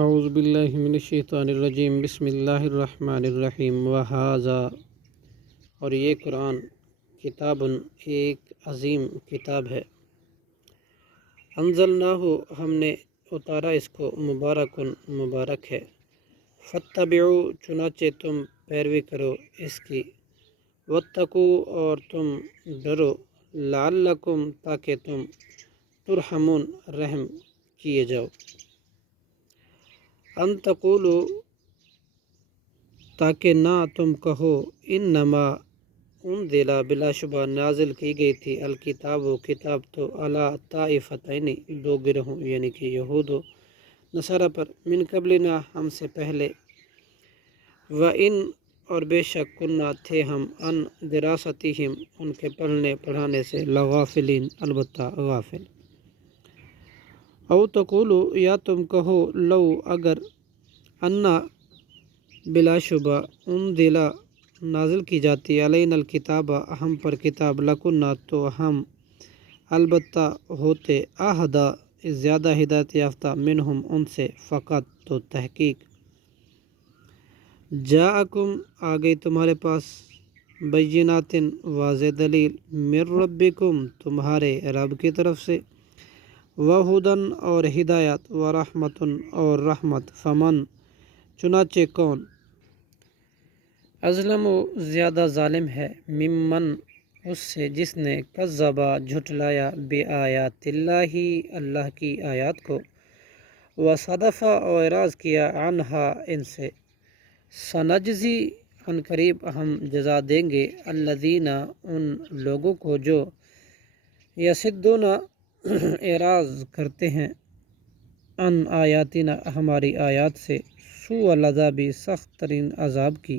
اعوذ باللہ من الشیطان الرجیم بسم اللہ الرحمن الرحیم وہذا، اور یہ قرآن کتاب ایک عظیم کتاب ہے، انزلناہ ہم نے اتارا اس کو، مبارکن مبارک ہے، فاتبعوا چنانچہ تم پیروی کرو اس کی، واتقوا اور تم ڈرو، لعلکم تاکہ تم ترحمون رحم کیے جاؤ، ان تقولوا تاکہ نہ تم کہو، انما انزل بلا شبہ نازل کی گئی تھی، الکتاب و کتاب تو علی طائفتین دو گروہوں یعنی کہ یہود و نصارہ پر، من قبلنا ہم سے پہلے، وَإِن اور بے شک کننا تھے ہم، ان دراستہم ان کے پڑھنے پڑھانے سے، لغافلین البتہ غافل، او تقولو یا تم کہو، لو اگر، انا بلا شبہ، انزل نازل کی جاتی، علینا الکتاب ہم پر کتاب، لکنہ تو ہم البتہ ہوتے، اہدی زیادہ ہدایت یافتہ، منہم ان سے، فقط تو تحقیق، جاءکم آ گئی تمہارے پاس، بینات واضح دلیل، من ربکم تمہارے رب کی طرف سے، وہدن اور ہدایت، ورحمت اور رحمت، فمن چنانچہ کون، اظلم زیادہ ظالم ہے، ممن اس سے جس نے، کذبا جھٹلایا، بآیات اللہ اللہ کی آیات کو، وصدف اور اعراض کیا، عنہا ان سے، سنجزی عن قریب ہم جزا دیں گے، الذین ان لوگوں کو جو، یصدون اعراض کرتے ہیں، عن آیاتنا ہماری آیات سے، سوء العذاب سخت ترین عذاب کی،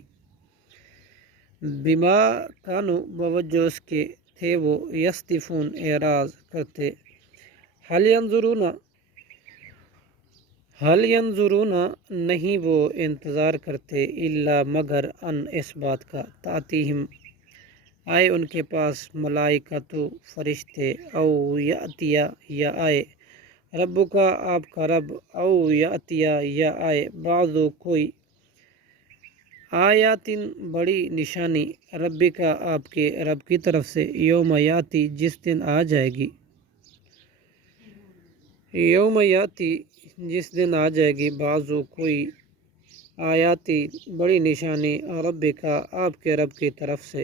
بما کانوا بوجہ اس کے تھے وہ، یصدفون اعراض کرتے، حل ینظرون نہیں وہ انتظار کرتے، الا مگر، ان اس بات کا، تأتیہم آئے ان کے پاس، ملائکۃ فرشتے، او یأتیا یا آئے، ربک آپ کا رب، او یأتیا یا آئے، بعض کوئی، آیاتن بڑی نشانی، ربک آپ کے رب کی طرف سے، یوم یاتی جس دن آ جائے گی، یوم یاتی جس دن آ جائے گی، بعض کوئی، آیاتی بڑی نشانی، ربک آپ کے رب کی طرف سے،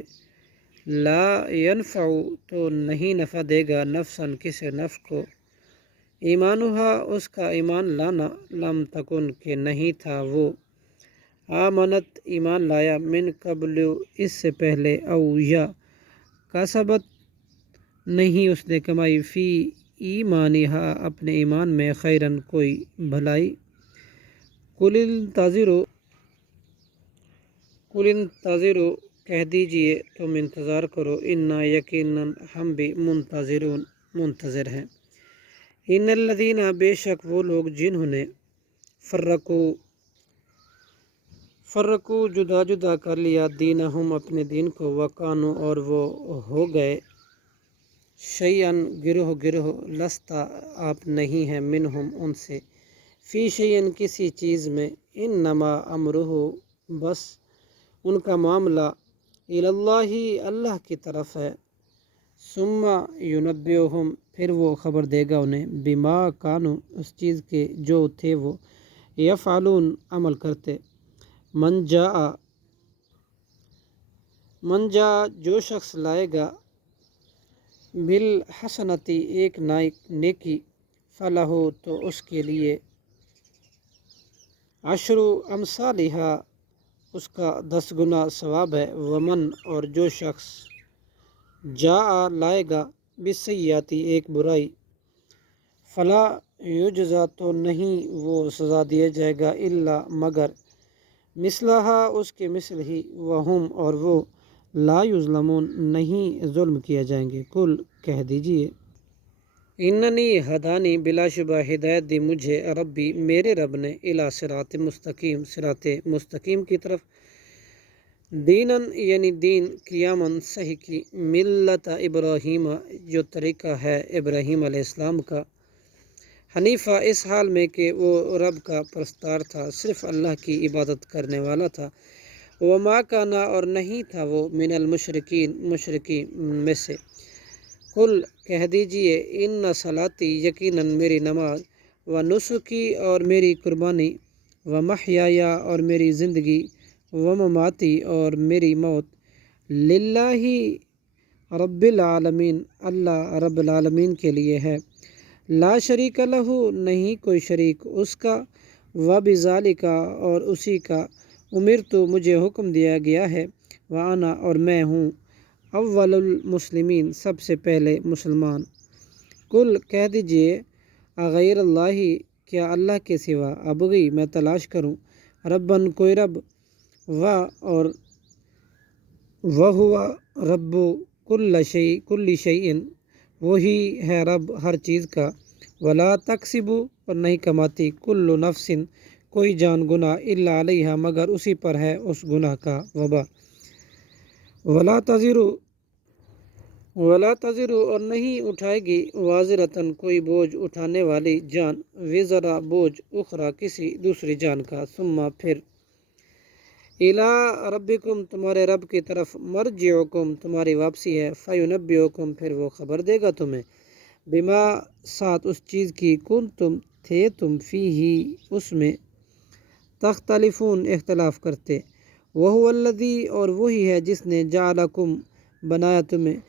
لا ینفع تو نہیں نفع دے گا، نفسا کسی نفس کو، ایمانہا اس کا ایمان لانا، لم تکن کہ نہیں تھا وہ، آمنت ایمان لایا، من قبل اس سے پہلے، او یا کسبت نہیں اس نے کمائی، فی ایمانہا اپنے ایمان میں، خیرن کوئی بھلائی، قل انتظروا کہہ دیجئے تم انتظار کرو، انا یقیناً ہم بھی، منتظرون منتظر ہیں، ان الذین بے شک وہ لوگ جنہوں نے، فرقو جدا جدا کر لیا، دینہم اپنے دین کو، وکانو اور وہ ہو گئے، شیئن گروہ گروہ، لستا آپ نہیں ہیں، منہم ان سے، فی شیئن کسی چیز میں، انما امرہ بس ان کا معاملہ، اللہ اللہ کی طرف ہے، ثم ینبئہم پھر وہ خبر دے گا انہیں، بما کانوا اس چیز کے جو تھے وہ، یفعلون عمل کرتے، من جاء جو شخص لائے گا، بالحسنتی ایک نیکی، فلہ تو اس کے لیے، عشر امثالہا اس کا 10 گنا ثواب ہے، ومن اور جو شخص، جاء لائے گا، بالسیئاتی ایک برائی، فلا یجزا تو نہیں وہ سزا دیا جائے گا، الا مگر، مثلہا اس کے مثل ہی، وہم اور وہ، لا یظلمون نہیں ظلم کیا جائیں گے، قل کہہ دیجئے، اننی ہدانی بلا شبہ ہدایت دی مجھے، ربی میرے رب نے، الی صراط مستقیم صراط مستقیم کی طرف، دیناً یعنی دین، قیاماً صحیح کی، ملت ابراہیم جو طریقہ ہے ابراہیم علیہ السلام کا، حنیفہ اس حال میں کہ وہ رب کا پرستار تھا، صرف اللہ کی عبادت کرنے والا تھا، وما کانا اور نہیں تھا وہ من المشرکین مشرکی میں سے۔ قل کہہ دیجئے ان صلاتی یقیناً میری نماز، و نسکی اور میری قربانی، و محیایا اور میری زندگی، و مماتی اور میری موت، للہ رب العالمین اللہ رب العالمین کے لیے ہے، لا شریک لہ نہیں کوئی شریک اس کا، و بذالک اور اسی کا، امرت مجھے حکم دیا گیا ہے، وانا اور میں ہوں، اول المسلمین سب سے پہلے مسلمان۔ قل کہہ دیجئے اغیر اللہ کیا اللہ کے سوا، ابغی میں تلاش کروں، ربن کوئی رب، اور وہو رب کل شیء وہی ہے رب ہر چیز کا، ولا تکسب اور نہیں کماتی کل نفس کوئی جان گناہ، الا علیہا مگر اسی پر ہے اس گناہ کا وبا، ولا تزر اور نہیں اٹھائے گی وازرتن کوئی بوجھ اٹھانے والی جان، وزرا بوجھ اخرى کسی دوسری جان کا، ثم پھر، الی ربکم تمہارے رب کی طرف، مرجعکم تمہاری واپسی ہے، فینبئکم پھر وہ خبر دے گا تمہیں، بما ساتھ اس چیز کی کنتم تھے تم فیہ اس میں، تختلفون اختلاف کرتے، وہو الذی اور وہی ہے جس نے جعلکم بنایا تمہیں،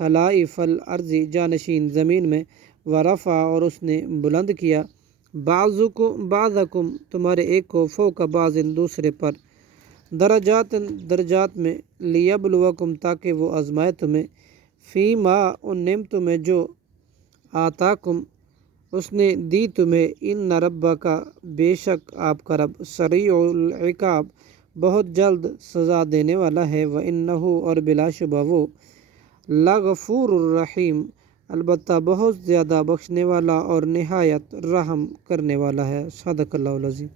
خلائف الارض جانشین زمین میں، ورفع اور اس نے بلند کیا، بعضکم تمہارے ایک کو، فوق بعض دوسرے پر، درجات میں، لیبلوکم تاکہ وہ آزمائے تمہیں، فیما ان نعمتوں میں جو آتاکم اس نے دی تمہیں، ان ربک بے شک آپ کا رب، سریع العقاب بہت جلد سزا دینے والا ہے، وَإِنَّهُ اور بلا شبہ وہ، لغفور الرحیم البتہ بہت زیادہ بخشنے والا اور نہایت رحم کرنے والا ہے۔ صدق اللہ العظیم۔